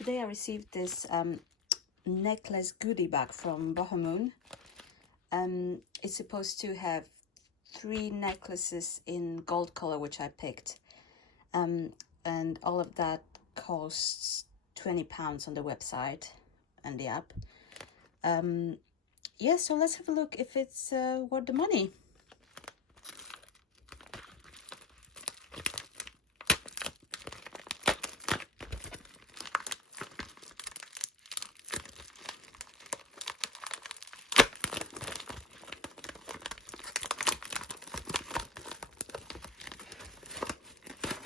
Today I received this necklace goodie bag from Bohomoon. It's supposed to have 3 necklaces in gold color, which I picked. And all of that costs £20 on the website and the app. Yeah, so let's have a look if it's worth the money.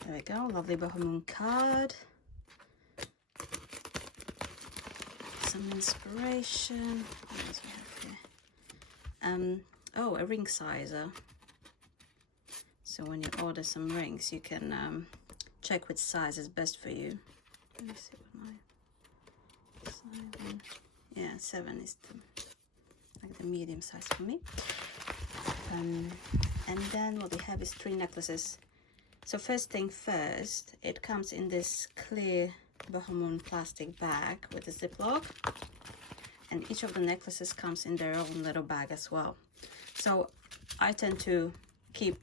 There we go, lovely Bohomoon card. Some inspiration. What else we have here? Oh, a ring sizer. So when you order some rings, you can check which size is best for you. Let me see what my size is. Yeah, 7 is like the medium size for me. And then what we have is 3 necklaces. So first thing first, it comes in this clear Bohomoon plastic bag with a ziplock, and each of the necklaces comes in their own little bag as well. So I tend to keep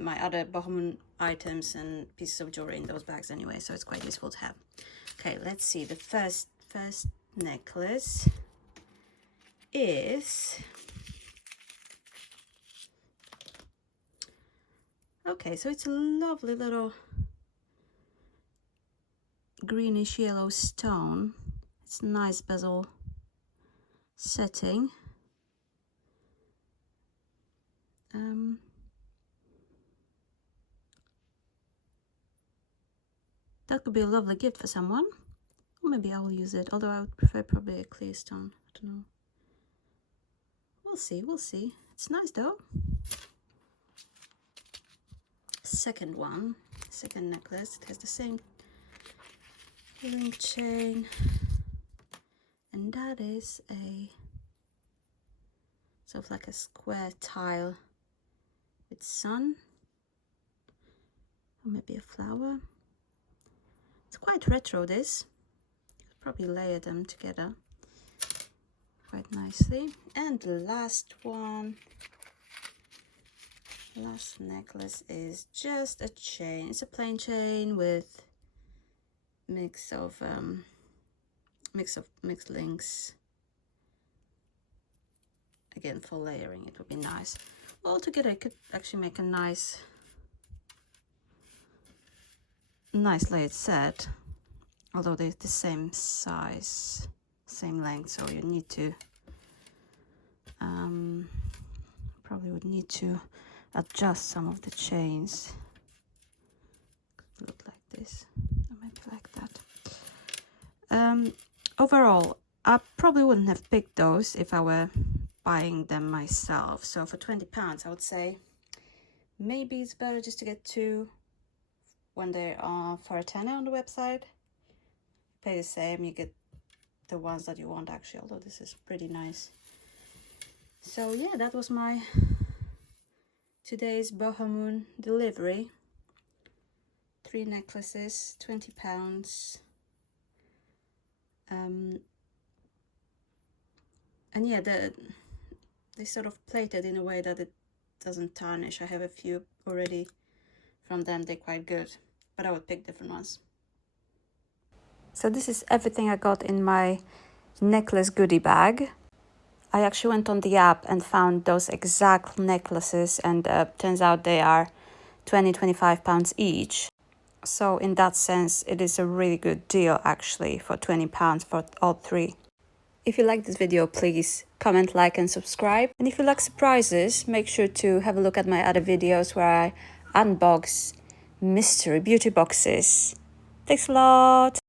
my other Bohomoon items and pieces of jewelry in those bags anyway, so it's quite useful to have. Okay, let's see. The first necklace is okay, so it's a lovely little greenish yellow stone. It's a nice bezel setting. That could be a lovely gift for someone. Or maybe I will use it, although I would prefer probably a clear stone. I don't know. We'll see, we'll see. It's nice though. Second necklace. It has the same ring chain, and that is a sort of like a square tile with sun, or maybe a flower. It's quite retro, this. You could probably layer them together quite nicely. And the last necklace is just a chain. It's a plain chain with mixed links. Again, for layering, it would be nice. Altogether, it could actually make a nice layered set. Although they're the same size, same length, so you need to probably would need to adjust some of the chains. Could look like this, or maybe like that. Overall, I probably wouldn't have picked those if I were buying them myself. So for £20, I would say maybe it's better just to get 2 when they are for a tenner on the website. Pay the same, you get the ones that you want actually, although this is pretty nice. So yeah, that was my today's Bohomoon delivery. 3 necklaces, £20. And yeah, they sort of plated in a way that it doesn't tarnish. I have a few already from them. They're quite good, but I would pick different ones. So this is everything I got in my necklace goodie bag. I actually went on the app and found those exact necklaces, and turns out they are £25 each. So in that sense, it is a really good deal actually for £20 for all 3. If you like this video, please comment, like and subscribe. And if you like surprises, make sure to have a look at my other videos where I unbox mystery beauty boxes. Thanks a lot!